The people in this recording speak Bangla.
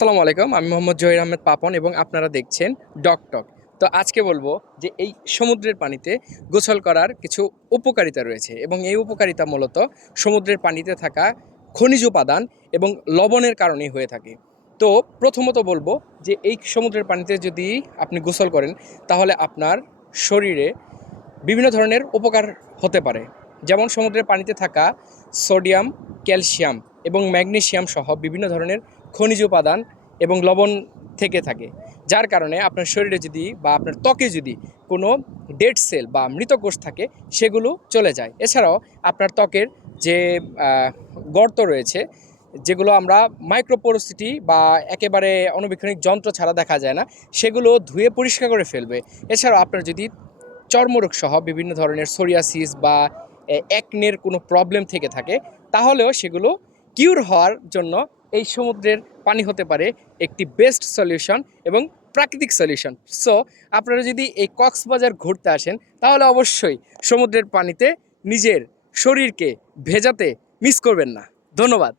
আসসালামু আলাইকুম। আমি মোহাম্মদ জহির আহমেদ পাপন এবং আপনারা দেখছেন ডক টক। তো আজকে বলবো যে এই সমুদ্রের পানিতে গোসল করার কিছু উপকারিতা রয়েছে এবং এই উপকারিতা মূলত সমুদ্রের পানিতে থাকা খনিজ উপাদান এবং লবণের কারণেই হয়ে থাকে। তো প্রথমত বলবো যে এই সমুদ্রের পানিতে যদি আপনি গোসল করেন তাহলে আপনার শরীরে বিভিন্ন ধরনের উপকার হতে পারে। যেমন সমুদ্রের পানিতে থাকা সোডিয়াম, ক্যালসিয়াম এবং ম্যাগনেসিয়াম সহ বিভিন্ন ধরনের খনিজ উপাদান এবং লবণ থেকে থাকে, যার কারণে আপনার শরীরে যদি বা আপনার ত্বকে যদি কোনো ডেড সেল বা মৃত কোষ থাকে সেগুলো চলে যায়। এছাড়াও আপনার ত্বকের যে গর্ত রয়েছে, যেগুলো আমরা মাইক্রোপোরোসিটি বা একেবারে অণুবীক্ষণিক যন্ত্র ছাড়া দেখা যায় না, সেগুলো ধুয়ে পরিষ্কার করে ফেলবে। এছাড়াও আপনার যদি চর্মরোগ সহ বিভিন্ন ধরনের সোরিয়াসিস বা অ্যাকনের কোনো প্রবলেম থেকে থাকে, তাহলেও সেগুলো কিউর হওয়ার জন্য এই সমুদ্রের পানি হতে পারে একটি বেস্ট সলিউশন এবং প্রাকৃতিক সলিউশন। সো আপনারা যদি এই কক্সবাজার ঘুরতে আসেন তাহলে অবশ্যই সমুদ্রের পানিতে নিজের শরীরকে ভেজাতে মিস করবেন না। ধন্যবাদ।